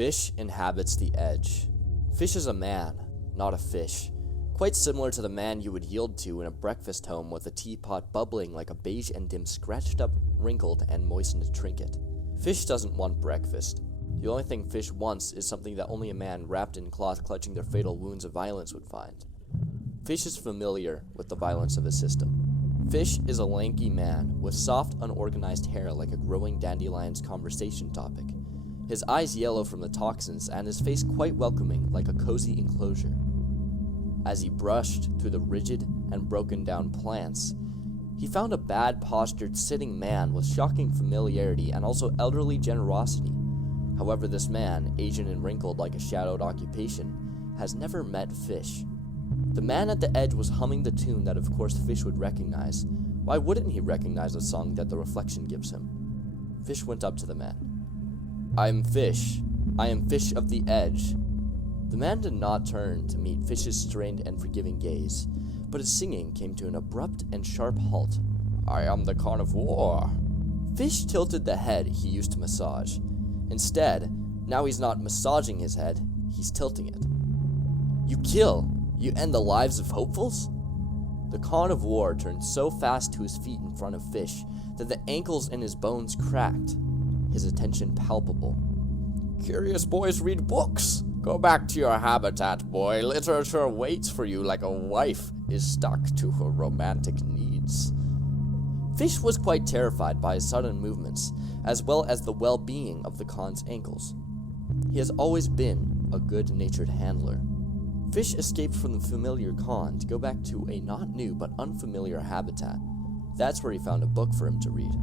Fish inhabits the edge. Fish is a man, not a fish. Quite similar to the man you would yield to in a breakfast home with a teapot bubbling like a beige and dim scratched up, wrinkled, and moistened trinket. Fish doesn't want breakfast. The only thing fish wants is something that only a man wrapped in cloth clutching their fatal wounds of violence would find. Fish is familiar with the violence of his system. Fish is a lanky man with soft, unorganized hair like a growing dandelion's conversation topic. His eyes yellow from the toxins and his face quite welcoming like a cozy enclosure. As he brushed through the rigid and broken down plants, he found a bad-postured sitting man with shocking familiarity and also elderly generosity. However, this man, Asian and wrinkled like a shadowed occupation, has never met Fish. The man at the edge was humming the tune that of course Fish would recognize. Why wouldn't he recognize a song that the reflection gives him? Fish went up to the man. "I am Fish. I am Fish of the Edge." The man did not turn to meet Fish's strained and forgiving gaze, but his singing came to an abrupt and sharp halt. "I am the carnivore." Fish tilted the head he used to massage. Instead, now he's not massaging his head, he's tilting it. "You kill. You end the lives of hopefuls?" The carnivore turned so fast to his feet in front of Fish that the ankles in his bones cracked, his attention palpable. "Curious boys read books. Go back to your habitat, boy. Literature waits for you like a wife is stuck to her romantic needs." Fish was quite terrified by his sudden movements, as well as the well-being of the Khan's ankles. He has always been a good-natured handler. Fish escaped from the familiar Khan to go back to a not new but unfamiliar habitat. That's where he found a book for him to read,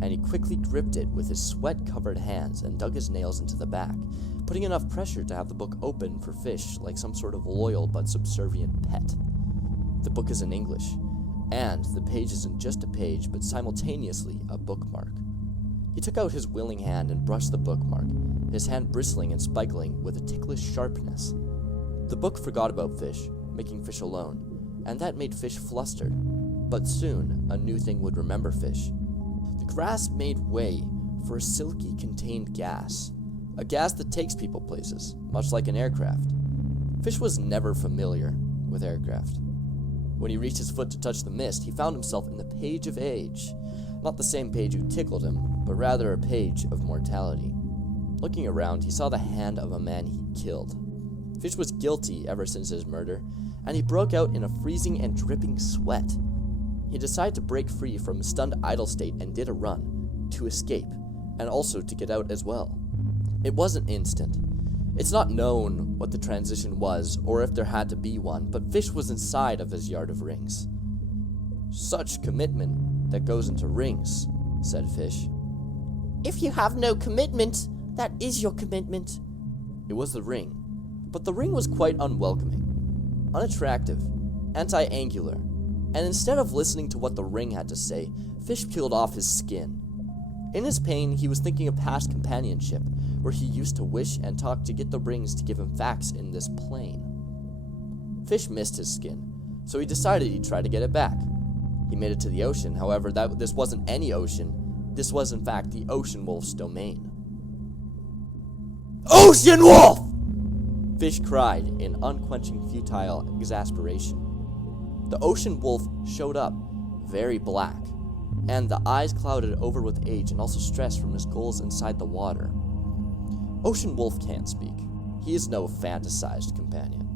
and he quickly gripped it with his sweat-covered hands and dug his nails into the back, putting enough pressure to have the book open for Fish like some sort of loyal but subservient pet. The book is in English, and the page isn't just a page but simultaneously a bookmark. He took out his willing hand and brushed the bookmark, his hand bristling and spiking with a ticklish sharpness. The book forgot about Fish, making Fish alone, and that made Fish flustered. But soon, a new thing would remember Fish. The grass made way for a silky contained gas, a gas that takes people places, much like an aircraft. Fish was never familiar with aircraft. When he reached his foot to touch the mist, he found himself in the page of age. Not the same page who tickled him, but rather a page of mortality. Looking around, he saw the hand of a man he'd killed. Fish was guilty ever since his murder, and he broke out in a freezing and dripping sweat. He decided to break free from his stunned idle state and did a run, to escape, and also to get out as well. It wasn't instant. It's not known what the transition was, or if there had to be one, but Fish was inside of his yard of rings. "Such commitment that goes into rings," said Fish. "If you have no commitment, that is your commitment." It was the ring, but the ring was quite unwelcoming, unattractive, anti-angular, and instead of listening to what the ring had to say, Fish peeled off his skin. In his pain, he was thinking of past companionship, where he used to wish and talk to get the rings to give him facts in this plane. Fish missed his skin, so he decided he'd try to get it back. He made it to the ocean, however, this wasn't any ocean. This was, in fact, the ocean wolf's domain. "Ocean wolf!" Fish cried in unquenching futile exasperation. The ocean wolf showed up, very black, and the eyes clouded over with age and also stress from his goals inside the water. Ocean wolf can't speak. He is no fantasized companion.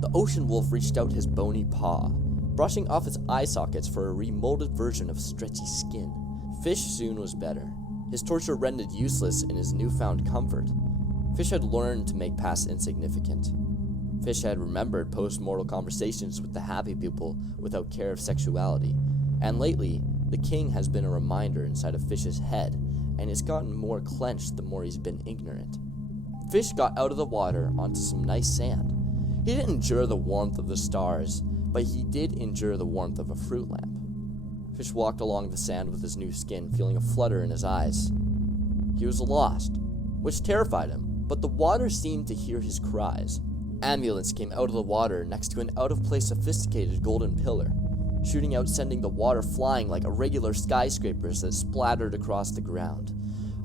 The ocean wolf reached out his bony paw, brushing off its eye sockets for a remolded version of stretchy skin. Fish soon was better, his torture rendered useless in his newfound comfort. Fish had learned to make past insignificant. Fish had remembered post-mortal conversations with the happy people without care of sexuality, and lately, the king has been a reminder inside of Fish's head, and it's gotten more clenched the more he's been ignorant. Fish got out of the water onto some nice sand. He didn't endure the warmth of the stars, but he did endure the warmth of a fruit lamp. Fish walked along the sand with his new skin, feeling a flutter in his eyes. He was lost, which terrified him, but the water seemed to hear his cries. Ambulance came out of the water next to an out-of-place sophisticated golden pillar, shooting out, sending the water flying like irregular skyscrapers that splattered across the ground.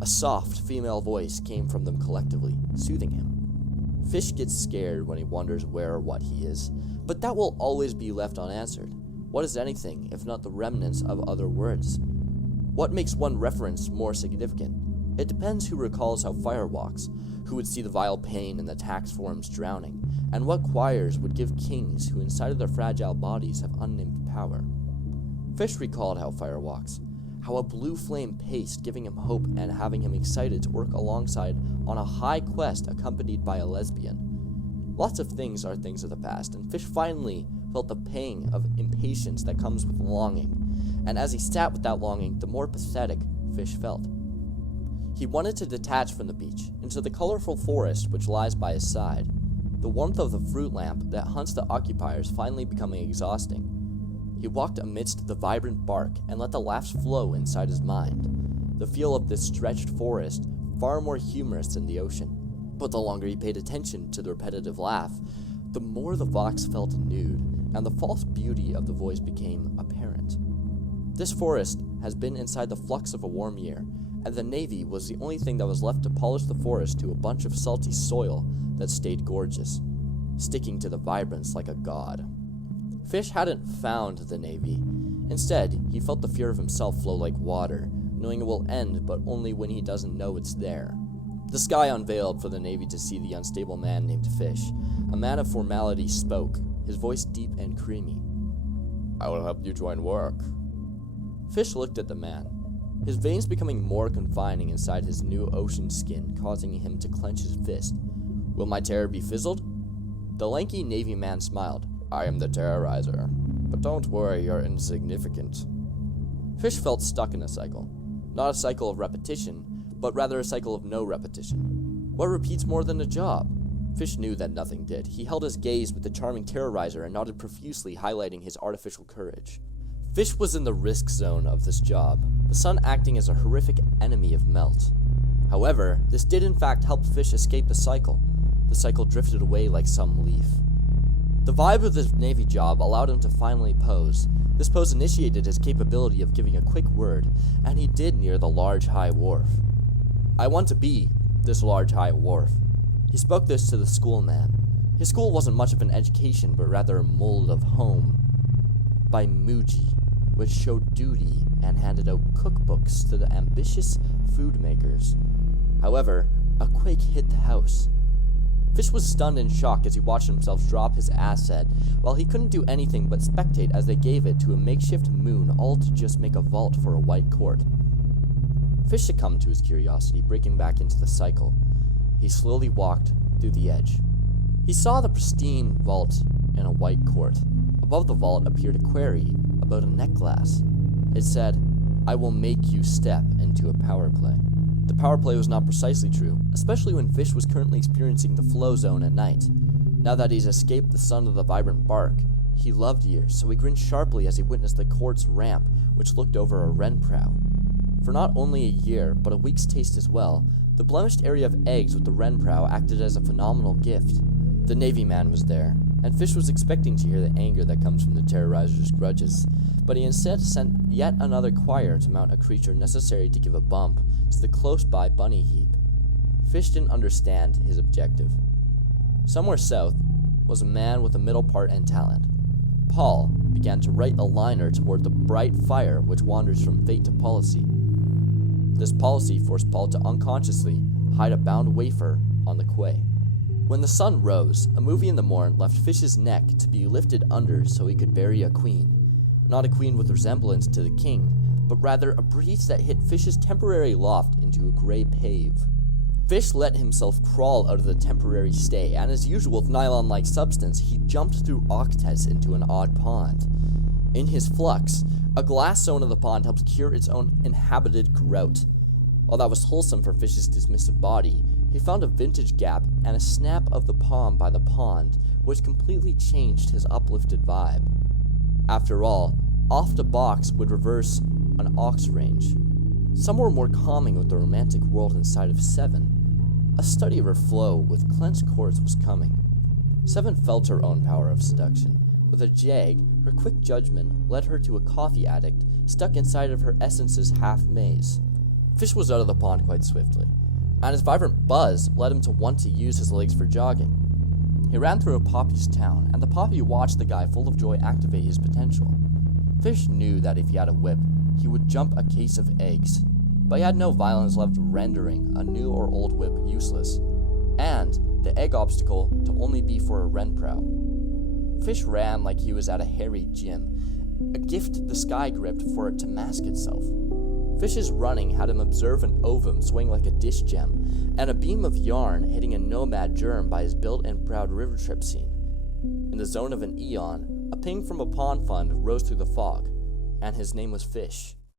A soft female voice came from them collectively, soothing him. Fish gets scared when he wonders where or what he is, but that will always be left unanswered. What is anything if not the remnants of other words? What makes one reference more significant? It depends who recalls how fire walks, who would see the vile pain in the tax forms drowning, and what choirs would give kings who inside of their fragile bodies have unnamed power. Fish recalled how fire walks, how a blue flame paced, giving him hope and having him excited to work alongside on a high quest accompanied by a lesbian. Lots of things are things of the past, and Fish finally felt the pang of impatience that comes with longing, and as he sat with that longing, the more pathetic Fish felt. He wanted to detach from the beach, into the colorful forest which lies by his side, the warmth of the fruit lamp that hunts the occupiers finally becoming exhausting. He walked amidst the vibrant bark and let the laughs flow inside his mind. The feel of this stretched forest, far more humorous than the ocean. But the longer he paid attention to the repetitive laugh, the more the vox felt nude, and the false beauty of the voice became apparent. This forest has been inside the flux of a warm year, and the Navy was the only thing that was left to polish the forest to a bunch of salty soil that stayed gorgeous, sticking to the vibrance like a god. Fish hadn't found the Navy. Instead, he felt the fear of himself flow like water, knowing it will end, but only when he doesn't know it's there. The sky unveiled for the Navy to see the unstable man named Fish. A man of formality spoke, his voice deep and creamy. "I will help you join work." Fish looked at the man, his veins becoming more confining inside his new ocean skin, causing him to clench his fist. "Will my terror be fizzled?" The lanky Navy man smiled. "I am the terrorizer. But don't worry, you're insignificant." Fish felt stuck in a cycle. Not a cycle of repetition, but rather a cycle of no repetition. What repeats more than a job? Fish knew that nothing did. He held his gaze with the charming terrorizer and nodded profusely, highlighting his artificial courage. Fish was in the risk zone of this job, the sun acting as a horrific enemy of melt. However, this did in fact help Fish escape the cycle. The cycle drifted away like some leaf. The vibe of this Navy job allowed him to finally pose. This pose initiated his capability of giving a quick word, and he did near the large high wharf. "I want to be this large high wharf." He spoke this to the schoolman. His school wasn't much of an education, but rather a mold of home by Muji, which showed duty and handed out cookbooks to the ambitious food makers. However, a quake hit the house. Fish was stunned in shock as he watched himself drop his asset, while he couldn't do anything but spectate as they gave it to a makeshift moon, all to just make a vault for a white court. Fish succumbed to his curiosity, breaking back into the cycle. He slowly walked through the edge. He saw the pristine vault in a white court. Above the vault appeared a query about a neck glass. It said, "I will make you step into a power play." The power play was not precisely true, especially when Fish was currently experiencing the flow zone at night. Now that he's escaped the sun of the vibrant bark, he loved years, so he grinned sharply as he witnessed the court's ramp, which looked over a wren prow. For not only a year, but a week's taste as well, the blemished area of eggs with the wren prow acted as a phenomenal gift. The Navy man was there, and Fish was expecting to hear the anger that comes from the terrorizer's grudges, but he instead sent yet another choir to mount a creature necessary to give a bump to the close-by bunny heap. Fish didn't understand his objective. Somewhere south was a man with a middle part and talent. Paul began to write a liner toward the bright fire which wanders from fate to policy. This policy forced Paul to unconsciously hide a bound wafer on the quay. When the sun rose, a movie in the morn left Fish's neck to be lifted under so he could bury a queen. Not a queen with resemblance to the king, but rather a breeze that hit Fish's temporary loft into a gray pave. Fish let himself crawl out of the temporary stay, and as usual with nylon-like substance, he jumped through octets into an odd pond. In his flux, a glass zone of the pond helped cure its own inhabited grout. While that was wholesome for Fish's dismissive body, he found a vintage gap and a snap of the palm by the pond, which completely changed his uplifted vibe. After all, off the box would reverse an ox range. Somewhere more calming with the romantic world inside of Seven. A study of her flow with clenched cords was coming. Seven felt her own power of seduction. With a jag, her quick judgment led her to a coffee addict stuck inside of her essence's half maze. Fish was out of the pond quite swiftly, and his vibrant buzz led him to want to use his legs for jogging. He ran through a poppy's town, and the poppy watched the guy full of joy activate his potential. Fish knew that if he had a whip, he would jump a case of eggs, but he had no violence left, rendering a new or old whip useless, and the egg obstacle to only be for a renprow. Fish ran like he was at a hairy gym, a gift the sky gripped for it to mask itself. Fish's running had him observe an ovum swing like a dish gem, and a beam of yarn hitting a nomad germ by his built and proud river trip scene. In the zone of an eon, a ping from a pond fund rose through the fog, and his name was Fish.